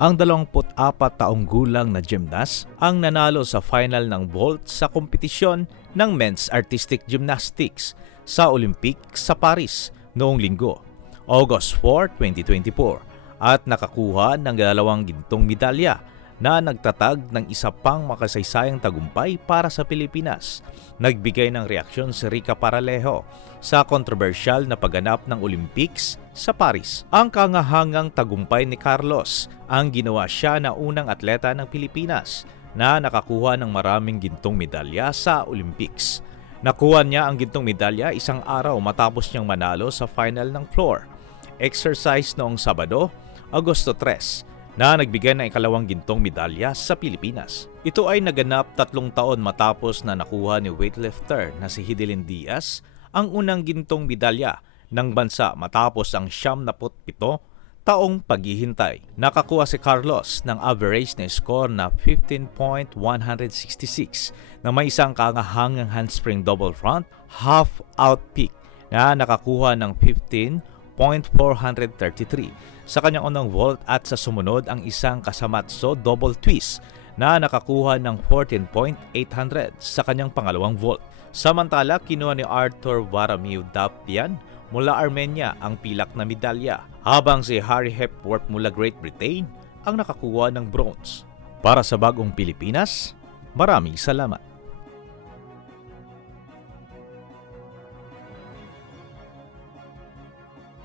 Ang 24 taong gulang na gymnast ang nanalo sa final ng vault sa kompetisyon ng Men's Artistic Gymnastics sa Olympic sa Paris noong linggo, August 4, 2024 at nakakuha ng 2 gintong medalya na nagtatag ng isa pang makasaysayang tagumpay para sa Pilipinas. Nagbigay ng reaksyon si Rica Paralejo sa kontrobersyal na pagganap ng Olympics sa Paris. Ang kangahangang tagumpay ni Carlos ang ginawa siya na unang atleta ng Pilipinas na nakakuha ng maraming gintong medalya sa Olympics. Nakuha niya ang gintong medalya isang araw matapos niyang manalo sa final ng floor exercise noong Sabado, Agosto 3, na nagbigay ng ikalawang gintong medalya sa Pilipinas. Ito ay naganap 3 taon matapos na nakuha ni weightlifter na si Hidilyn Diaz ang unang gintong medalya ng bansa matapos ang 77 taong paghihintay. Nakakuha si Carlos ng average na score na 15.166 na may isang kangahangang handspring double front half out peak na nakakuha ng 15.433 sa kanyang unang vault at sa sumunod ang isang kasamatso double twist na nakakuha ng 14.800 sa kanyang pangalawang vault. Samantala, kinuha ni Artur Varamiu-Dapyan mula Armenia ang pilak na medalya, habang si Harry Hepworth mula Great Britain ang nakakuha ng bronze. Para sa Bagong Pilipinas, maraming salamat.